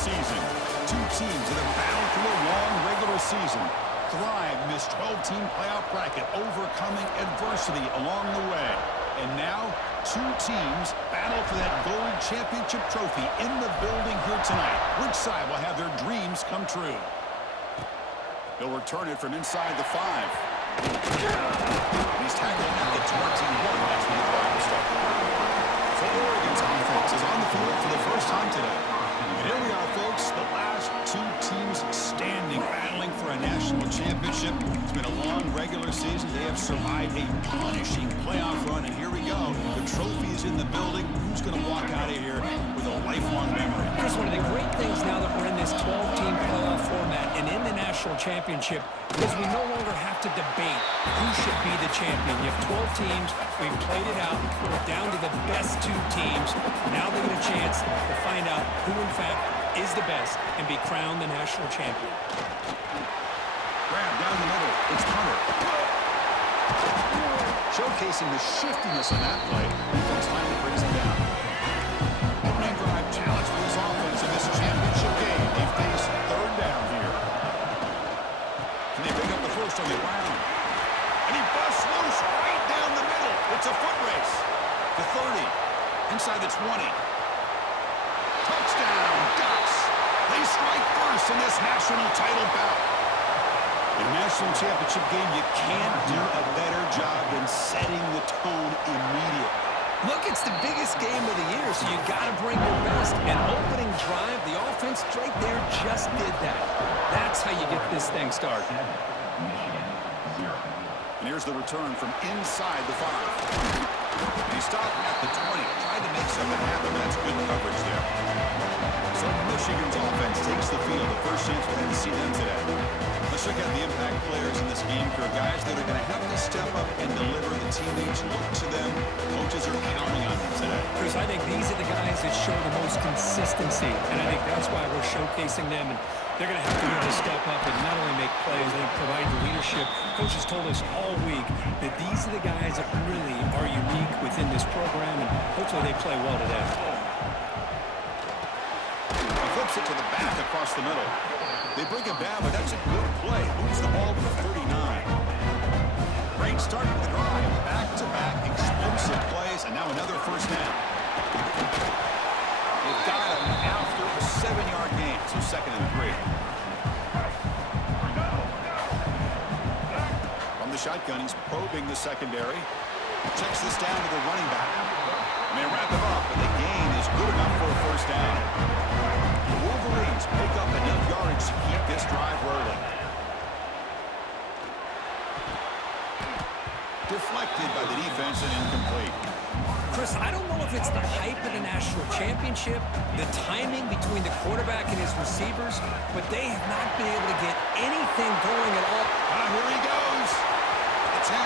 season. Two teams that have battled through a long regular season, thrived in this 12-team playoff bracket, overcoming adversity along the way. And now, two teams battle for that gold championship trophy in the building here tonight. Which side will have their dreams come true? They'll return it from inside the 5. He's tackled at the 21. That's when the drive will start. So Oregon's offense is on the field for the first time today. And here we are, folks, the last two teams standing, battling for a national championship. It's been a long regular season. They have survived a punishing playoff run, and here we go. The trophy is in the building. Who's going to walk out of here with a lifelong memory? Here's one of the great things now that we're in this 12-team playoff format and in the national championship is we no longer have to debate who should be the champion. You have 12 teams. We've played it out. We're down to the best two teams. Now they get a chance to find out who, in fact, is the best and be crowned the national champion. Grab down the middle. It's Hunter. Showcasing the shiftiness on that play. Defense finally brings it down. Opening drive challenge for this offense in this championship game. They face third down here. Can they pick up the first on the ground? And he busts loose right down the middle. It's a foot race. The 30. Inside the 20. Touchdown, Ducks. They strike first in this national title bout. In a national championship game, you can't do a better job than setting the tone immediately. Look, it's the biggest game of the year, so you got to bring your best. An opening drive, the offense right there just did that. That's how you get this thing started. And here's the return from inside the 5. He stopped at the 20, tried to make something happen, but that's good coverage there. So Michigan's offense takes the field. The first chance we're going to see them today. Let's check out the impact players in this game. For guys that are going to have to step up and deliver. The teammates look to them. Coaches are counting on them today. Chris, I think these are the guys that show the most consistency, and I think that's why we're showcasing them. And they're going to have to be able to step up and not only make plays, but provide the leadership. Coaches told us all week that these are the guys that really are unique within this program, and hopefully they play well today. He flips it to the back across the middle. They bring it down, but that's a good play. Moves the ball to the 39. Great start to the drive. Back-to-back explosive plays, and now another first down. They've got him after a 7-yard gain, so 2nd and 3. From the shotgun, he's probing the secondary. Checks this down to the running back. And they wrap him up, and the gain is good enough for a first down. The Wolverines pick up enough yards to keep this drive rolling. Deflected by the defense and incomplete. Chris, I don't know if it's the hype of the national championship, the timing between the quarterback and his receivers, but they have not been able to get anything going at all. Here he goes. The 10.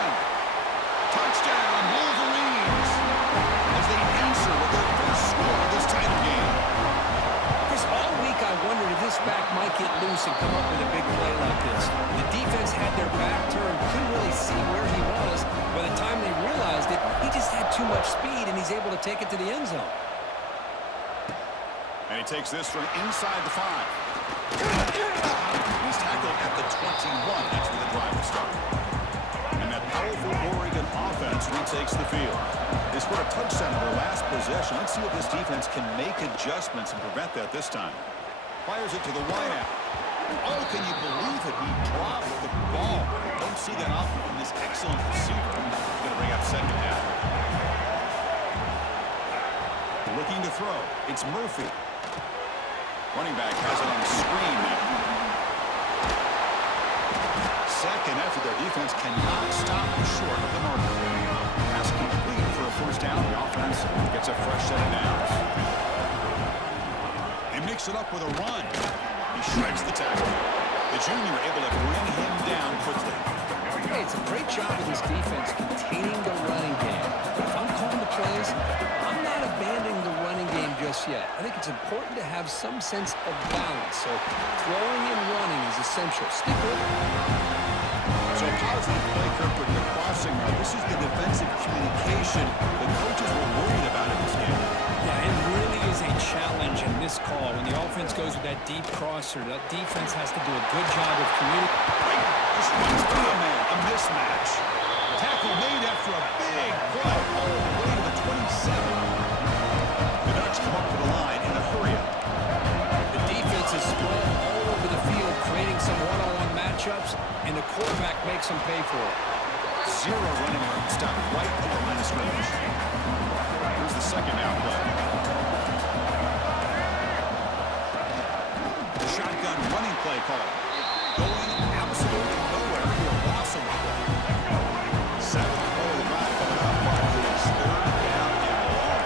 Touchdown, Wolverines, as they answer with their first score of this title game. Chris, all week I wondered if this back might get loose and come up with a big play like this. The defense had their back turned, couldn't really see where he was. By the time they realized it, he just had too much speed, and he's able to take it to the end zone. And he takes this from inside the 5. He's tackled at the 21. That's where the drive will start. And that powerful Oregon offense retakes the field. They scored a touchdown in their last possession. Let's see if this defense can make adjustments and prevent that this time. Fires it to the wideout. Oh, can you believe it? He dropped the ball. Don't see that often from this excellent receiver. He's going to bring up second half. Looking to throw. It's Murphy. Running back has it on the screen now. Second effort, their defense cannot stop him short of the marker. Pass complete for a first down. The offense gets a fresh set of downs. They mix it up with a run. He shreds the tackle. The junior able to bring him down quickly. Hey, it's a great job of this defense containing the running game. But if I'm calling the plays, I'm not abandoning the running game just yet. I think it's important to have some sense of balance. So throwing and running is essential. Stick with it. So positive play, Kirk, with the crossing route. This is the defensive communication the coaches were worried about in this game. Yeah, it really is a challenge in this call when the offense goes goes with that deep crosser. That defense has to do a good job of communicating. Just runs through a man. A mismatch. Tackle made after a big play all the way to the 27. The Ducks come up to the line in a hurry-up. The defense is spread all over the field, creating some one-on-one matchups, and the quarterback makes them pay for it. Zero running room. Stopped right at the line of scrimmage. Here's the second down play. The shotgun running play call. Going absolutely nowhere to a loss of the play. Seventh play of the drive coming up. It is third down and long.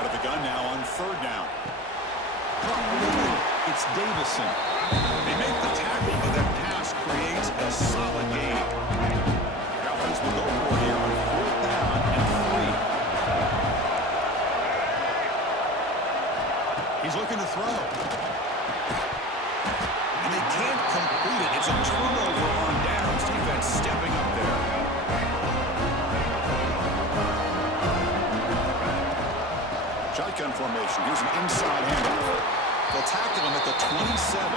Out of the gun now on third down. It's Davison. They make the tackle, but that pass creates a solid gain. The offense will go for it here on fourth down and 3. He's looking to throw. And they can't complete it. It's a turnover on downs. Defense stepping up there. Shotgun formation. Here's an inside handoff. They'll tackle him at the 27.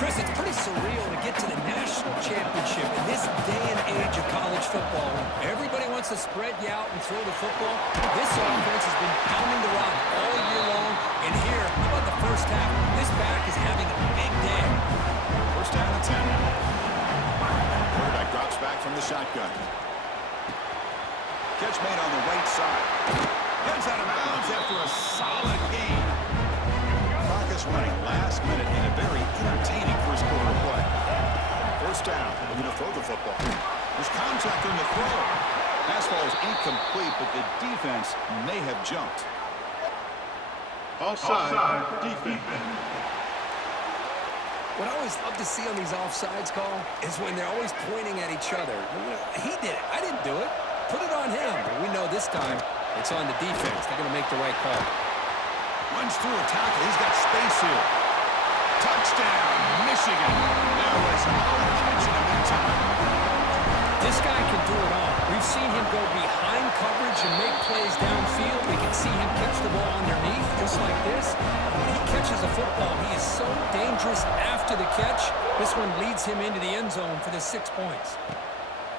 Chris, it's pretty surreal to get to the national championship in this day and age of college football. Everybody wants to spread you out and throw the football. This offense has been pounding the rock all year long. And here, how about the first half? This back is having a big day. First down and 10. Quarterback drops back from the shotgun. Catch made on the right side. Gets out of bounds after a solid gain. Clock is running last minute in a very entertaining first quarter play. First down. Looking to throw the football. There's contact on the throw. Pass ball is incomplete, but the defense may have jumped. Offside defense. What I always love to see on these offsides call is when they're always pointing at each other. He did it. I didn't do it. Put it on him. But we know this time it's on the defense. They're going to make the right call. Runs through a tackle. He's got space here. Touchdown, Michigan. There was no catch in the meantime. This guy can do it all. We've seen him go behind coverage and make plays downfield. We can see him catch the ball underneath just like this. When he catches a football, he is so dangerous after the catch. This one leads him into the end zone for the 6 points.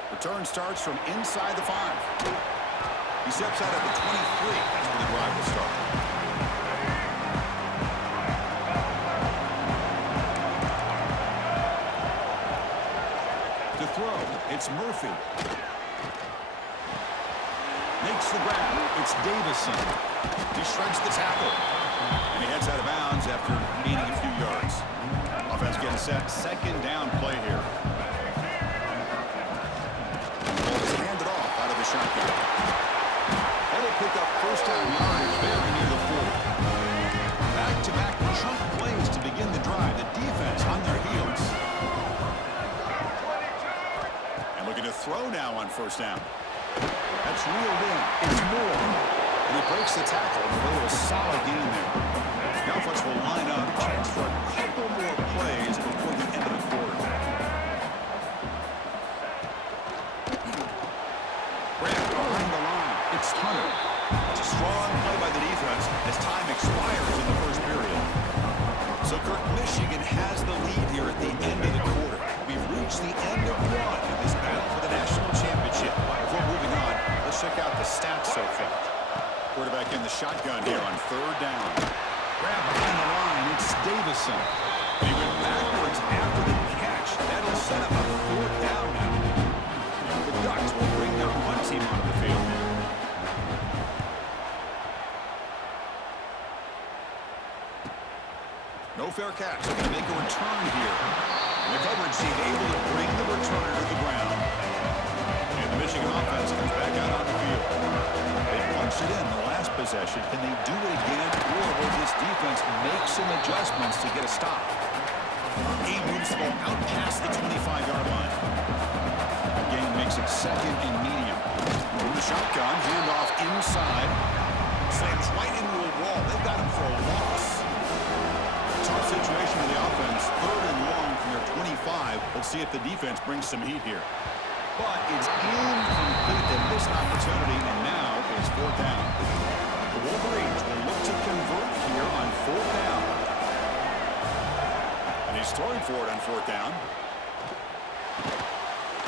Return starts from inside the 5. He steps out at the 23. That's where the drive will start. To throw, it's Murphy. Makes the grab. It's Davison. He shreds the tackle. And he heads out of bounds after gaining a few yards. Offense getting set. Second down play here. Out of the shotgun. That'll pick up first down yardage very near the 40. Back-to-back chunk plays to begin the drive. The defense on their heels. And looking to throw now on first down. That's reeled in. It's Moore. And he breaks the tackle on the way to a solid gain there. The offense will line up. Chance for a couple more plays before the end of the quarter. It's Hunter. It's a strong play by the defense as time expires in the first period. So Kirk, Michigan has the lead here at the end of the quarter. We've reached the end of one in this battle for the national championship. Before moving on, let's check out the stats so far. Quarterback in the shotgun here on third down. Grab behind the line. It's Davison. He went backwards after the catch. That'll set up a fourth down now. The Ducks will bring their punt team onto the field. No fair catch. They're going to make a return here. And the coverage team able to bring the returner to the ground. And the Michigan offense comes back out on the field. They punched it in the last possession. Can they do it again? Or will this defense make some adjustments to get a stop? He moves the ball out past the 25-yard line. The game makes it second and medium. From the shotgun, handoff inside. Slams right into a wall. They've got him for a loss. Tough situation for the offense. Third and long from their 25. Let's see if the defense brings some heat here. But it's incomplete. They miss an opportunity, fourth down. The Wolverines will look to convert here on fourth down. And he's throwing for it on fourth down.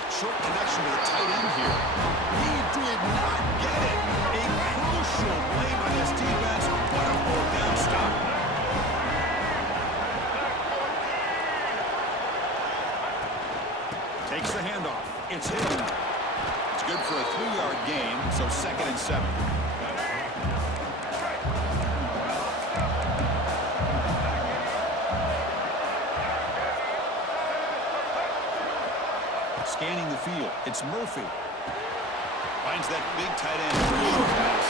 Short connection to the tight end here. He did not get it. A crucial play by this defense. What a fourth down stop. Takes the handoff. It's him. It's good for a 3-yard gain, so 2nd and 7. Scanning the field. It's Murphy. Finds that big tight end. Short pass.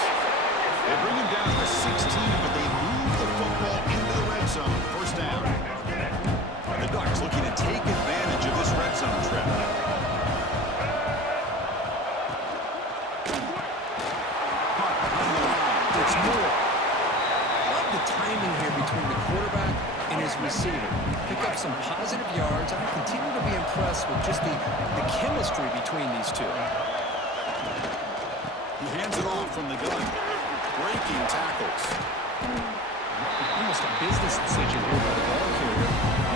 They bring him down to the 16, but they move the football into the red zone. First down. The Ducks looking to take advantage of this red zone trip. It's Moore. Love the timing here between the quarterback and his receiver. Pick up some positive yards, and I continue to be impressed with just the chemistry between these two. He hands it off from the gun. Breaking tackles. Almost a business decision here by the ball carrier.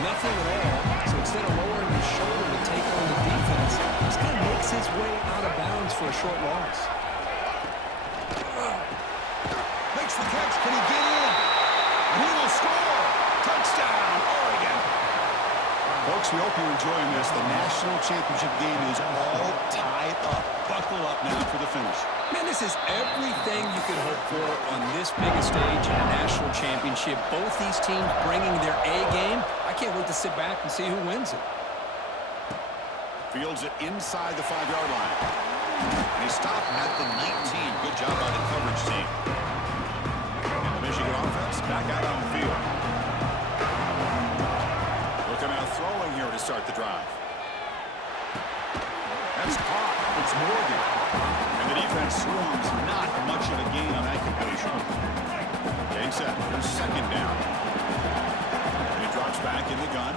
Nothing at all. So instead of lowering his shoulder to take on the defense, this guy makes his way out of bounds for a short loss. Makes the catch. Can he get in? And he will score. Touchdown, Oregon. Folks, we hope you're enjoying this. The national championship game is all tied up. Buckle up now for the finish. Man, this is everything you could hope for on this biggest stage in a national championship. Both these teams bringing their A game. I can't wait to sit back and see who wins it. Fields it inside the 5-yard line. And he stopped at the 19. Good job by the coverage team. And the Michigan offense back out on the field. Looking out throwing here to start the drive. That's caught. It's Morgan. And the defense swarms. Not much of a gain on that completion. Takes that. There's 2nd down. And he drops back in the gun.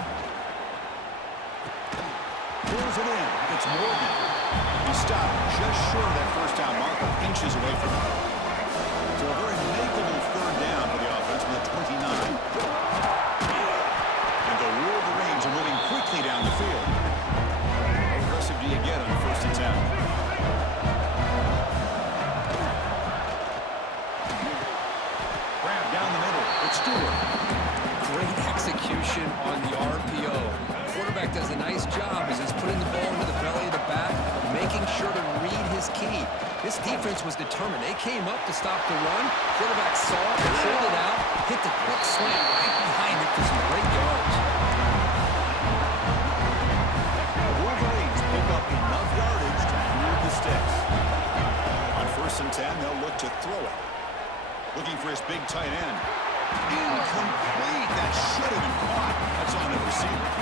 Pulls it in. It's Morgan. He stopped just short of that first down marker. Inches away from it. So a very makeable 3rd down for the offense from the 29. And the Wolverines are moving quickly down the field. How aggressive do you get on 1st and 10? Stewart. Great execution on the RPO. Quarterback does a nice job as he's putting the ball into the belly of the back, making sure to read his key. This defense was determined. They came up to stop the run. Quarterback saw it, pulled it out, hit the quick slant right behind it for some great yards. The Wolverines pick up enough yardage to move the sticks. On 1st and 10, they'll look to throw it. Looking for his big tight end. Incomplete. That should have been caught. That's on the receiver.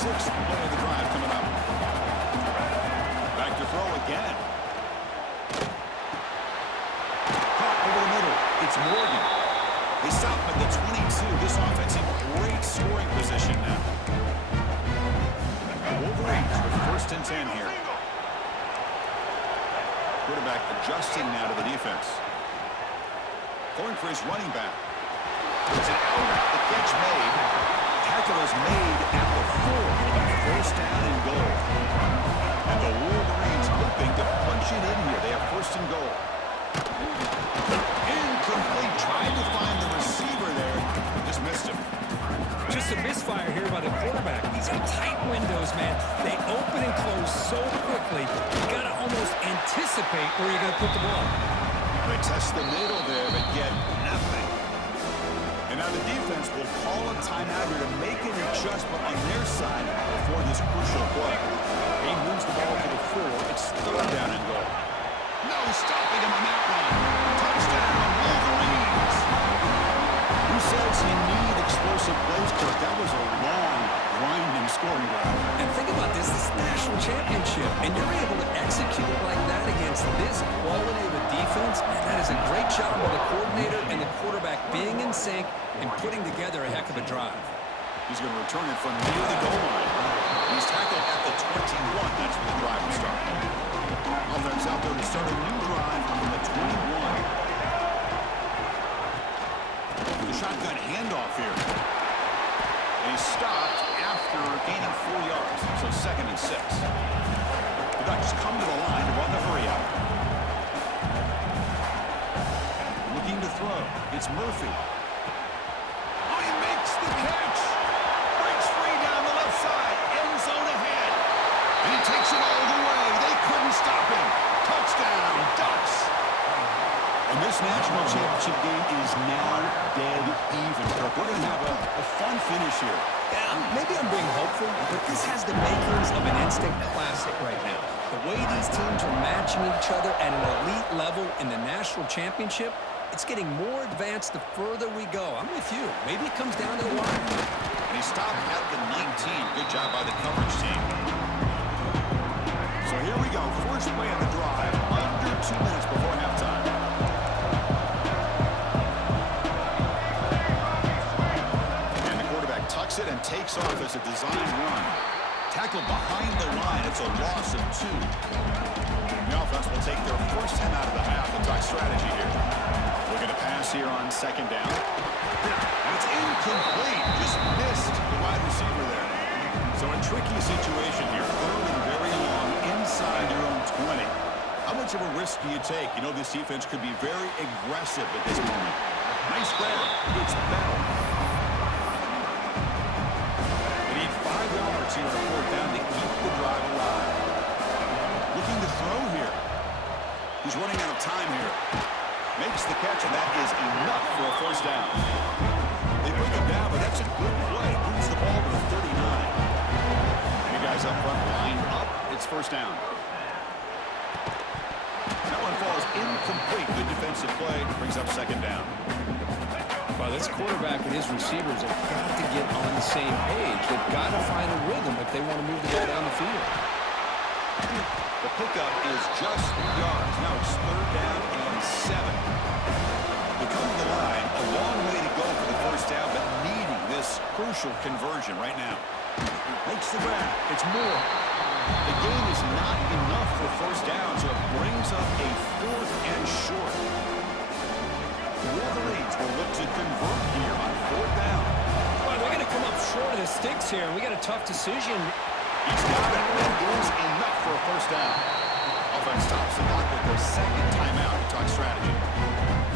6th play of the drive coming up. Back to throw again. Caught over the middle. It's Morgan. They stop him at the 22. This offense in great scoring position now. Wolverines with 1st and 10 here. Quarterback adjusting now to the defense. Going for his running back. It's an out. The catch made. Tackle is made at the 4. 1st down and goal. And the Wolverines hoping to punch it in here. They have 1st and goal. Incomplete. Tried to find the receiver there. Just missed him. Just a misfire here by the quarterback. These are tight windows, man. They open and close so quickly. You got to almost anticipate where you're going to put the ball. They test the middle there, but get nothing. And now the defense will call a timeout here to make an adjustment on their side before this crucial play. He moves the ball to the 4. It's 3rd down and goal. No stopping him on that one. Touchdown, Wolverines. Who says you need explosive plays, Kirk? That was a long, grinding scoring drive. And think about this is a national championship, and you're able to execute like that against this quality of a defense, and that is a great job by the coordinator and the quarterback being in sync and putting together a heck of a drive. He's going to return it from near the goal line. He's tackled at the 21. That's where the drive will start. Offense out there to start a new drive from the 21. shotgun handoff here. And he's stopped after gaining 4 yards. So 2nd and 6. The Ducks come to the line to run the hurry up. Looking to throw. It's Murphy. Oh, he makes the catch. Breaks free down the left side. End zone ahead. And he takes it all the way. They couldn't stop him. Touchdown, Ducks. And this national championship game is now dead even, Kirk. We're going to have a fun finish here. Yeah, maybe I'm being hopeful, but this has the makings of an instant classic right now. The way these teams are matching each other at an elite level in the national championship, it's getting more advanced the further we go. I'm with you. Maybe it comes down to the wire. And he stopped at the 19. Good job by the coverage team. So here we go. First play of the drive. Under 2 minutes before halftime. And the quarterback tucks it and takes off as a design run. Tackled behind the line. It's a loss of 2. The offense will take their first time out of the half and talk strategy here. Looking to pass here on 2nd down. And it's incomplete. Just missed the wide receiver there. So a tricky situation here. 3rd and very long inside your own 20. How much of a risk do you take? You know this defense could be very aggressive at this moment. Nice grab. It's Bell. They need 5 yards here on 4th down to keep the drive alive. Looking to throw here. He's running out of time here. Makes the catch, and that is enough for a 1st down. They bring him down, but that's a good play. Moves the ball to the 39. And the guys up front lined up. It's 1st down. That one falls incomplete. Good defensive play. Brings up 2nd down. Well, this quarterback and his receivers have got to get on the same page. They've got to find a rhythm if they want to move the ball down the field. The pickup is just 3 yards. Now it's 3rd down and 7. They come to the line. A long way to go for the 1st down, but needing this crucial conversion right now. Makes the grab. It's Moore. The game is not enough for 1st down, so it brings up a 4th and short. The Wolverines will look to convert here on 4th down. Well, they're going to come up short of the sticks here. We got a tough decision. He's got it. That is enough for a 1st down. Offense stops the clock with their 2nd timeout to talk strategy.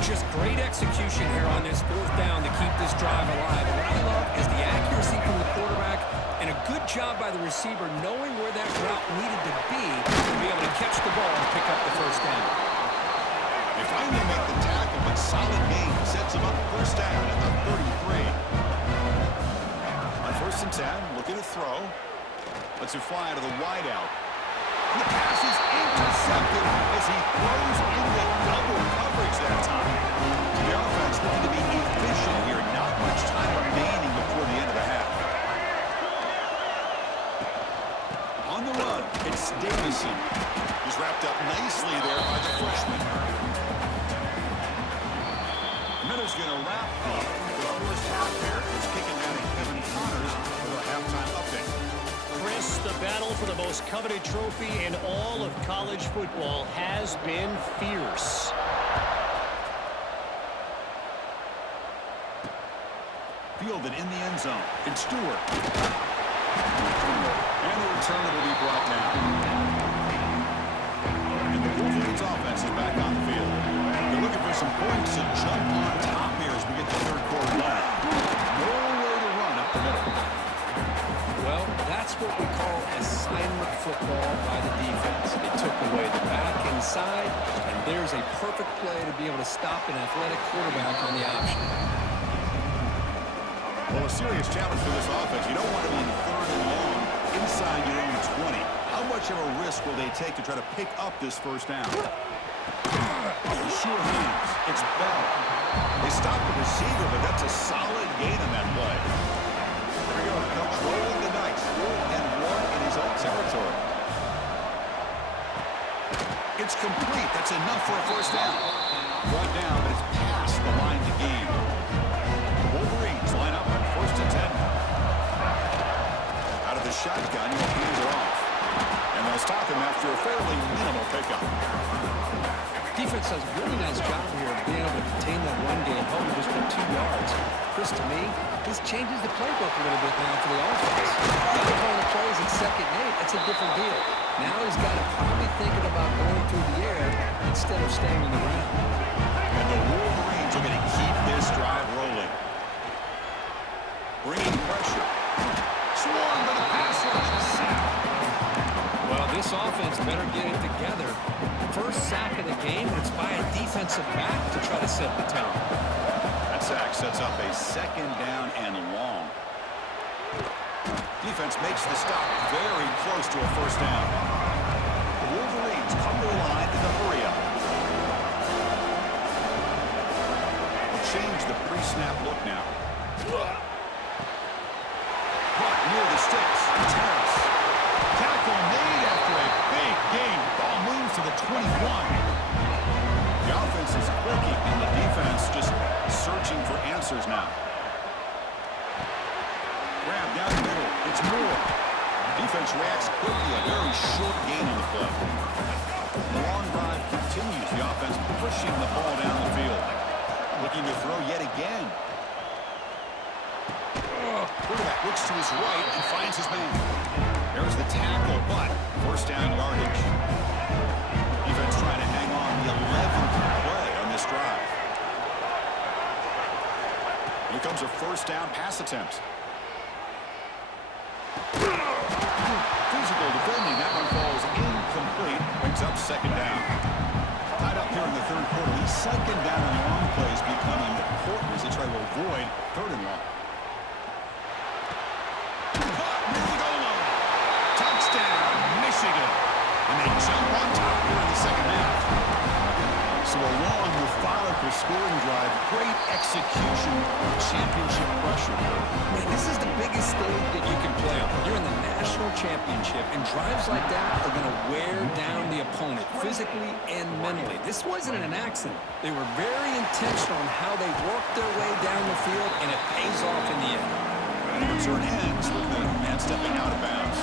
Just great execution here on this 4th down to keep this drive alive. And what I love is the accuracy from the quarterback and a good job by the receiver knowing where that route needed to be able to catch the ball and pick up the 1st down. They finally make the tackle, but solid gain sets him up 1st down at the 33. On 1st and 10, looking to throw. Lets it fly to the wideout. And the pass is intercepted as he throws into double coverage that time. The offense looking to be efficient here. Not much time remaining before the end of the half. On the run, it's Davison. He's wrapped up nicely there by the freshman. Miller's going to wrap up the 1st half here. It's kicking out at Kevin Connors for a halftime update. Chris, the battle for the most coveted trophy in all of college football has been fierce. Fielded in the end zone. It's Stewart. And the return will be brought down. And the Wolverines offense is back on the field. They're looking for some points to jump on top here as we get the 3rd quarter line. Nowhere to run up the middle. Well, that's what we call assignment football by the defense. They took away the back inside, and there's a perfect play to be able to stop an athletic quarterback on the option. Well, a serious challenge for this offense. You don't want to be in 3rd and long inside your own 20. How much of a risk will they take to try to pick up this 1st down? Sure hands. It's Bell. They stop the receiver, but that's a solid gain on that play. There we go. Coach rolling the dice. 4th and 1 in his own territory. It's complete. That's enough for a 1st down. Brought down, but it's past the line to gain. The Wolverines line up on 1st and 10 now. Out of the shotgun, he'll hand it off. And they'll stop him after a fairly minimal pickup. Defense offense does a really nice job here of being able to contain that run game, held just for 2 yards. Chris, to me, this changes the playbook a little bit now for the offense. Now calling the plays at 2nd and 8, that's a different deal. Now he's got to probably thinking about going through the air instead of staying on the ground. And the Wolverines are going to keep this drive rolling. Bringing pressure. Swarmed by the pass rush. Sack. Well, this offense better get it together. First sack of the game, and it's by a defensive back to try to set the tone. That sack sets up a 2nd down and long. Defense makes the stop very close to a 1st down. The Wolverines come to the line in the hurry-up. We'll change the pre-snap look now. Caught near the sticks. Terrace. Tackle made after a big gain. Ball moves to the 21. The offense is clicking, and the defense just searching for answers now. Grab down the middle. It's Moore. Defense reacts quickly. A very short gain on the play. The long drive continues. The offense pushing the ball down the field. Looking to throw yet again. Quarterback looks to his right and finds his man. There's the tackle, but 1st down yardage. Defense trying to hang on the 11th play on this drive. Here comes a 1st down pass attempt. Physical defending. That one falls incomplete. Brings up 2nd down. Tied up here in the 3rd quarter. These 2nd down and long plays becoming important as they try to avoid 3rd and long. Touchdown, Michigan. And they jump on top here in the 2nd half. So a long, methodical scoring drive. Great execution. Championship pressure. Man, this is the biggest stage that you can play on. You're in the national championship, and drives like that are going to wear down the opponent physically and mentally. This wasn't an accident. They were very intentional in how they worked their way down the field, and it pays off in the end. And the return ends with the man stepping out of bounds.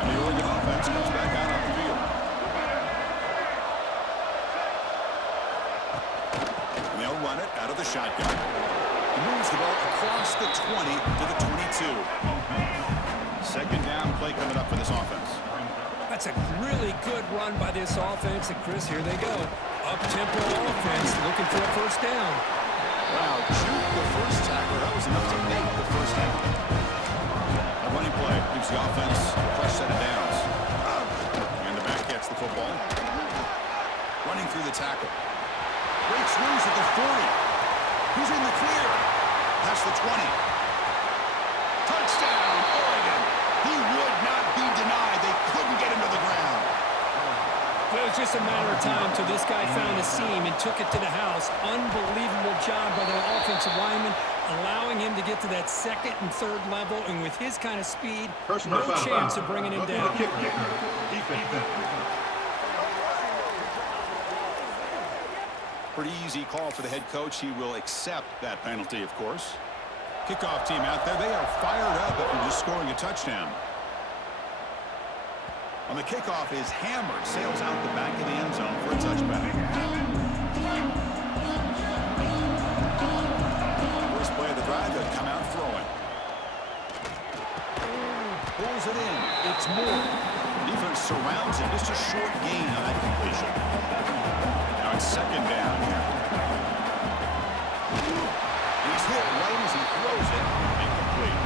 And the Oregon offense comes back out on the field. And they'll run it out of the shotgun. He moves the ball across the 20 to the 22. 2nd down play coming up for this offense. That's a really good run by this offense. And, Chris, here they go. Up-tempo offense looking for a 1st down. Wow, juke the 1st tackler. That was enough to make the 1st down. A running play gives the offense a fresh set of downs. And the back gets the football. Running through the tackle. Breaks loose at the 40. Who's in the clear? Past the 20. Touchdown, Oregon. He would not be denied. They couldn't get him to the ground. It was just a matter of time until this guy found a seam and took it to the house. Unbelievable job by the offensive lineman, allowing him to get to that 2nd and 3rd level. And with his kind of speed, no chance of bringing him down. Pretty easy call for the head coach. He will accept that penalty, of course. Kickoff team out there. They are fired up after just scoring a touchdown. On the kickoff is hammered, sails out the back of the end zone for a touchback. First play of the drive, they'll come out throwing. Pulls it in. It's Moore. Defense surrounds him. Just a short gain on that completion. Now it's 2nd down here. He's hit right as he throws it. Incomplete.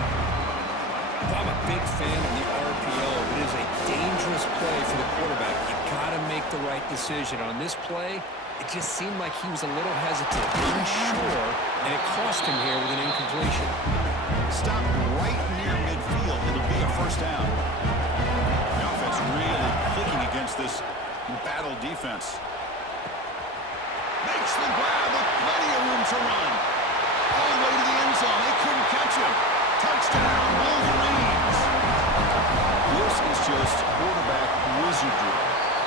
I'm a big fan of the RPO. It is a dangerous play for the quarterback. You got to make the right decision. On this play, it just seemed like he was a little hesitant, unsure, and it cost him here with an incompletion. Stop right near midfield. It'll be a 1st down. The offense really clicking against this battle defense. Makes the grab with plenty of room to run. All the way to the end zone. They couldn't catch him. Touchdown, Wolverines. This is just quarterback wizardry.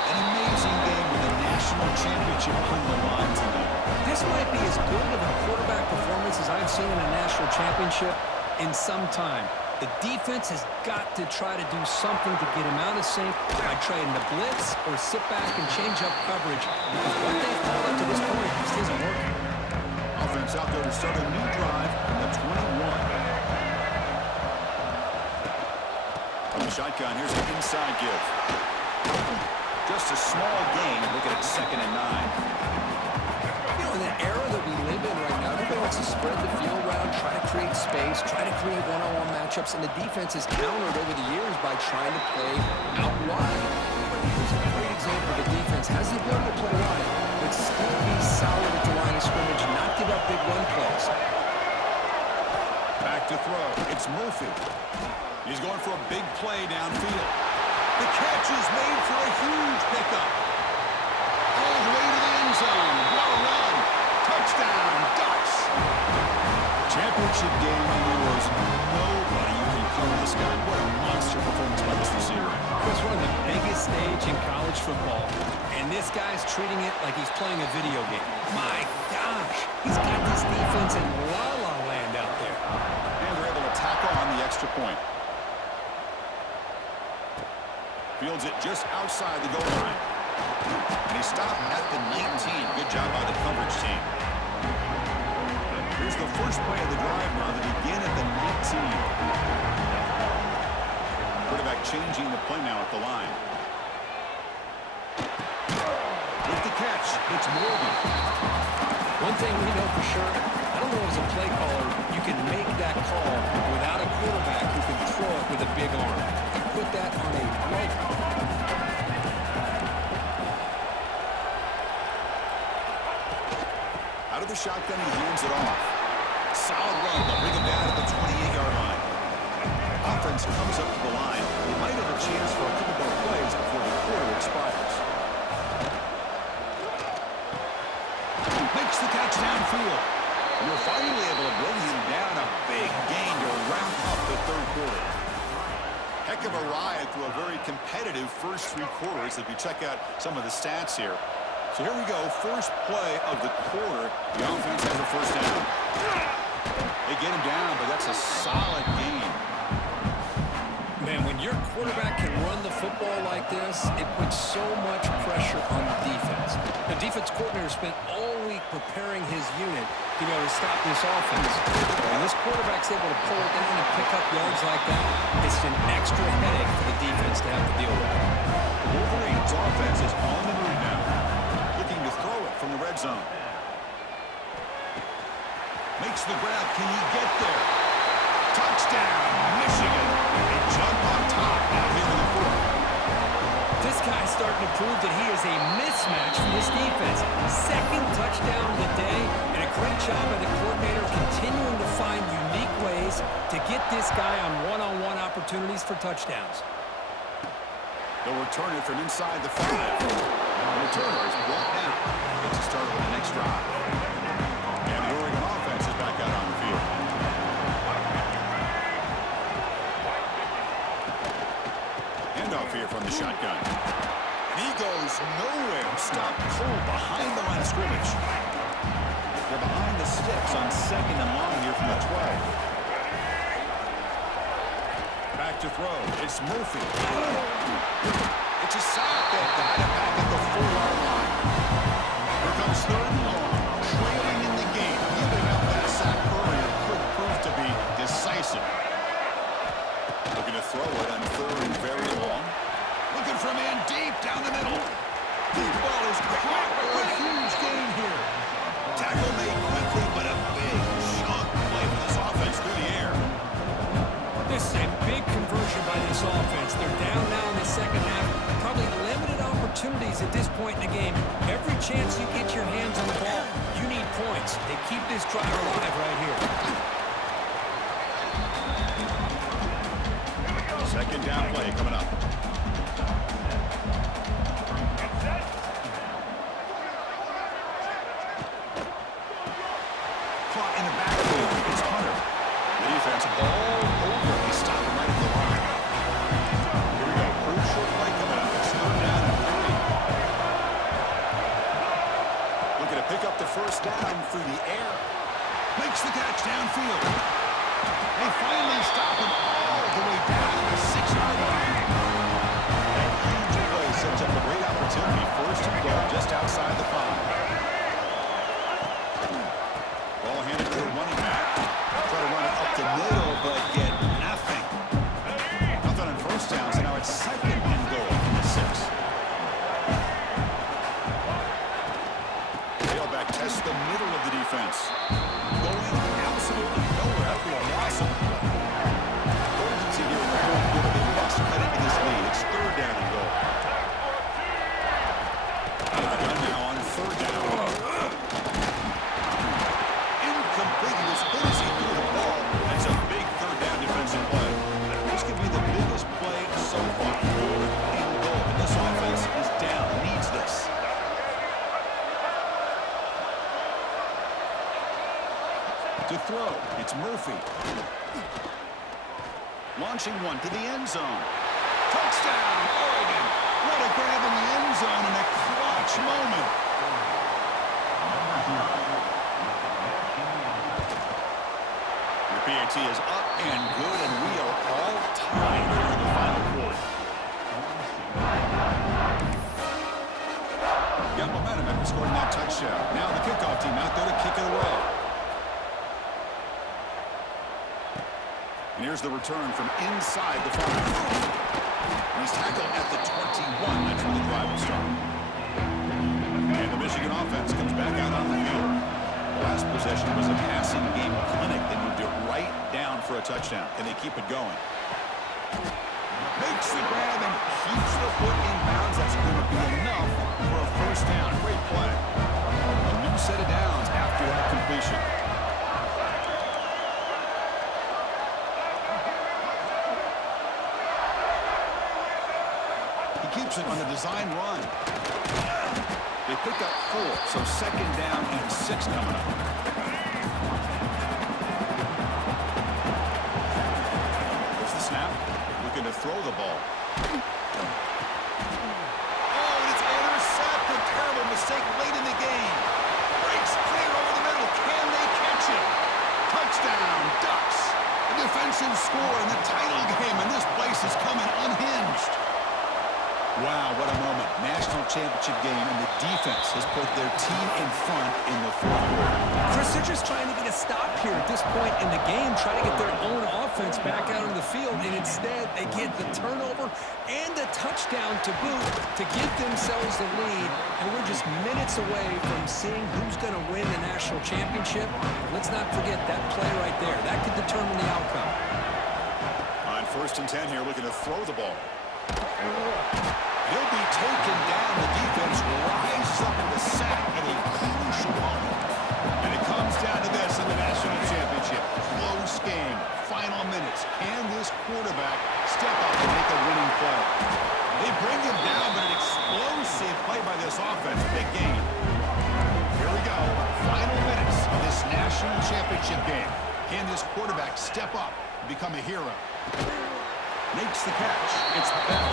An amazing game with a national championship on the line tonight. This might be as good of a quarterback performance as I've seen in a national championship in some time. The defense has got to try to do something to get him out of sync by trying to blitz or sit back and change up coverage, because what they call it to isn't working. Offense out there to start a new drive from the 21. From the shotgun, here's an inside give. Just a small gain. Looking at 2nd and 9. You know, in the era that we live in right now, everybody wants to spread the field around, try to create space, try to create one-on-one matchups, and the defense has countered over the years by trying to play out wide. But here's a great example of a defense has the ability to play wide, but still be solid at the line of scrimmage, not give up big run plays. Back to throw. It's Murphy. He's going for a big play downfield. The catch is made for a huge pickup. All the way to the end zone. What a run. Touchdown, Ducks. Championship game, and there was nobody you can call this guy. What a monster performance by this receiver. It's one of the biggest stage in college football, and this guy's treating it like he's playing a video game. My gosh, he's got this defense in la-la land out there. And they're able to tackle on the extra point. Fields it just outside the goal line. And he stopped at the 19. Good job by the coverage team. Here's the first play of the drive now. They begin at the 19. Quarterback changing the play now at the line. With the catch, it's Morgan. One thing we know for sure, I don't know as a play caller, you can make that call without a quarterback who can throw it with a big arm. Put that on a right. Out of the shotgun, he hands it off. Solid run. They'll bring him down at the 28-yard line. Offense comes up to the line. They might have a chance for a couple more plays before the quarter expires. Makes the catch downfield. And we're finally able to bring him down. A big gain to wrap up the third quarter. Heck of a ride through a very competitive first 3 quarters as we check out some of the stats here. So here we go, first play of the quarter. The offense has a first down. They get him down, but that's a solid gain. Man, when your quarterback can run the football like this, it puts so much pressure on the defense. The defense coordinator spent all week preparing his unit to be able to stop this offense. When this quarterback's able to pull it down and pick up yards like that, it's an extra headache for the defense to have to deal with. The Wolverines' offense is on the move now, looking to throw it from the red zone. Makes the grab. Can he get there? Touchdown, Michigan. They jump on top out here in the fourth. This guy's starting to prove that he is a mismatch for this defense. Second touchdown of the day, and a great job by the coordinator continuing to find unique ways to get this guy on one-on-one opportunities for touchdowns. They'll return it from inside the 5. The returner is brought down. Gets to start with the next drive. And the Oregon offense is back out on the field. Handoff here from the shotgun. And he goes nowhere. Stop cold behind the line of scrimmage. They're behind the sticks on 2nd and long here from the 12. Back to throw. It's Murphy. It's a sack. They've got it back at the 4-yard line. Here comes 3rd and long. Trailing in the game. Giving up that sack earlier could prove to be decisive. Looking to throw it on 3rd and very long. Looking for a man deep down the middle. The ball is caught for a huge gain here. Tackle made quickly, but a big chunk play for this offense through the air. This is a big conversion by this offense. They're down now in the second half. Probably limited opportunities at this point in the game. Every chance you get your hands on the ball, you need points. They keep this drive alive right here. Second down play coming up. Caught in the backfield. It's Hunter. The defense all over. They stop him right at the line. Here we go. Crucial play coming up. It's 3rd down and 3. Looking to pick up the first down through the air. Makes the catch downfield. They finally stop him all the way down to the 6-yard line. That huge play sets up a great opportunity. First and goal just outside the 5. past the middle of the defense. Going absolutely nowhere after a loss of play. Urgency here in the fourth quarter. They must cut into this lead. It's third down and goal. Out of the gun now on third down. Incomplete. He was hit as he threw the ball. That's a big third down defensive play. This could be the biggest play so far. Fourth and goal. And this offense is down. Needs this. To throw, it's Murphy. Launching one to the end zone. Touchdown, Oregon. What a grab in the end zone in a clutch moment. The PAT is up and good, and we are all tied here in the final quarter. Got momentum after scoring that touchdown. Now the kickoff team out there to kick it away. And here's the return from inside the 5. And he's tackled at the 21. That's where the drive will start. And the Michigan offense comes back out on the field. The last possession was a passing game clinic. They moved it right down for a touchdown. Can they keep it going? Makes the grab and keeps the foot in bounds. That's going to be enough for a first down. Great play. A new set of downs after that completion. Keeps it on the design run. They picked up 4, so second down and 6 coming up. There's the snap. Looking to throw the ball. Oh, and it's intercepted. Terrible mistake late in the game. Breaks clear over the middle. Can they catch it? Touchdown, Ducks. A defensive score in the title game, and this place is coming unhinged. Wow, what a moment. National championship game, and the defense has put their team in front in the fourth quarter. Chris, they're just trying to get a stop here at this point in the game, trying to get their own offense back out on the field, and instead they get the turnover and the touchdown to boot to give themselves the lead, and we're just minutes away from seeing who's going to win the national championship. Let's not forget that play right there. That could determine the outcome. On first and 10 here, looking to throw the ball. He'll be taken down. The defense rises up with a sack at a crucial moment. And it comes down to this in the national championship. Close game. Final minutes. Can this quarterback step up and make a winning play? They bring him down, but an explosive play by this offense. Big game. Here we go. Final minutes of this national championship game. Can this quarterback step up and become a hero? Makes the catch. It's Bell.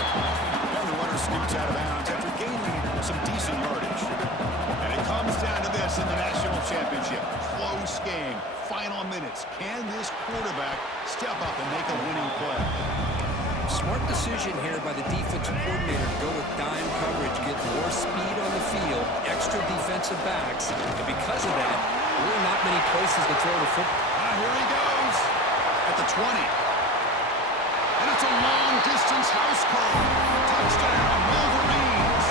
And the runner scoots out of bounds after gaining some decent yardage. And it comes down to this in the national championship. Close game. Final minutes. Can this quarterback step up and make a winning play? Smart decision here by the defensive coordinator to go with dime coverage, get more speed on the field, extra defensive backs, and because of that, really not many places to throw the football. Here he goes at the 20. And it's a long-distance house call. Touchdown, Wolverines.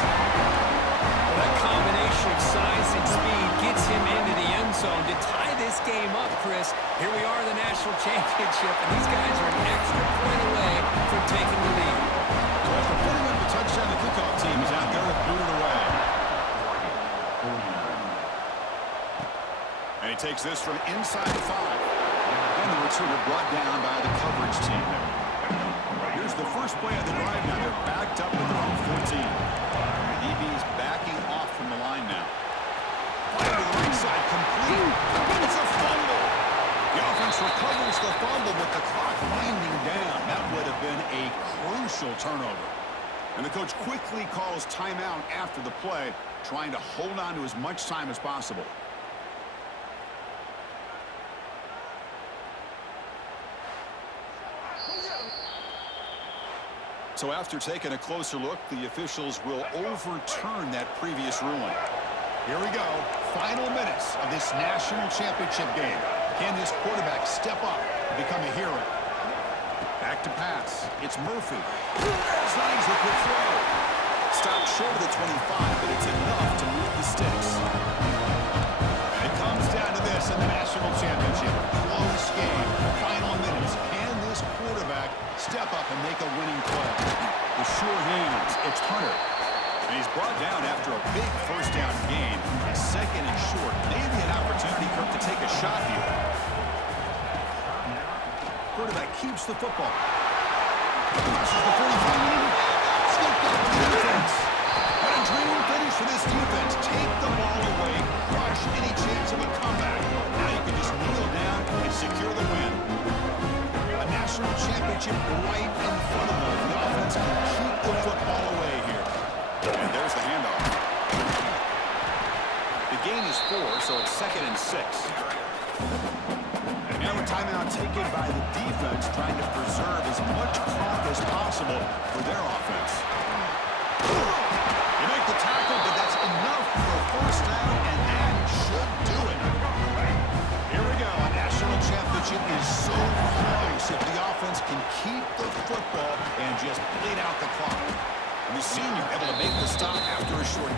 Well, that combination of size and speed gets him into the end zone to tie this game up, Chris. Here we are in the national championship, and these guys are an extra point away from taking the lead. So after putting up the touchdown, the kickoff team is out there to boot it away. And he takes this from inside the 5. And the returner brought down by the coverage team there. Here's the first play of the drive now. They're backed up with their own 14. The DB's backing off from the line now. Fire to the right side, complete. It's a fumble. The offense recovers the fumble with the clock winding down. That would have been a crucial turnover. And the coach quickly calls timeout after the play, trying to hold on to as much time as possible. So after taking a closer look, the officials will overturn that previous ruling. Here we go. Final minutes of this national championship game. Can this quarterback step up and become a hero? Back to pass. It's Murphy. Slides the quick throw. Stopped short of the 25, but it's enough to move the sticks. short. Maybe an opportunity, Kirk, to take a shot here. Quarterback keeps the football. Crosses the 45. Scooped up in the defense. What a dream finish for this defense. Take the ball away. Crush any chance of a comeback. Now you can just kneel down and secure the win. A national championship right in front of them. The offense can keep the football away here. And there's the handoff. The gain is 4, so it's 2nd and 6. And now a timeout taken by the defense, trying to preserve as much clock as possible for their offense. You make the tackle, but that's enough for a first down, and that should do it. Here we go. A national championship is so close if the offense can keep the football and just bleed out the clock. And the senior able to make the stop after a short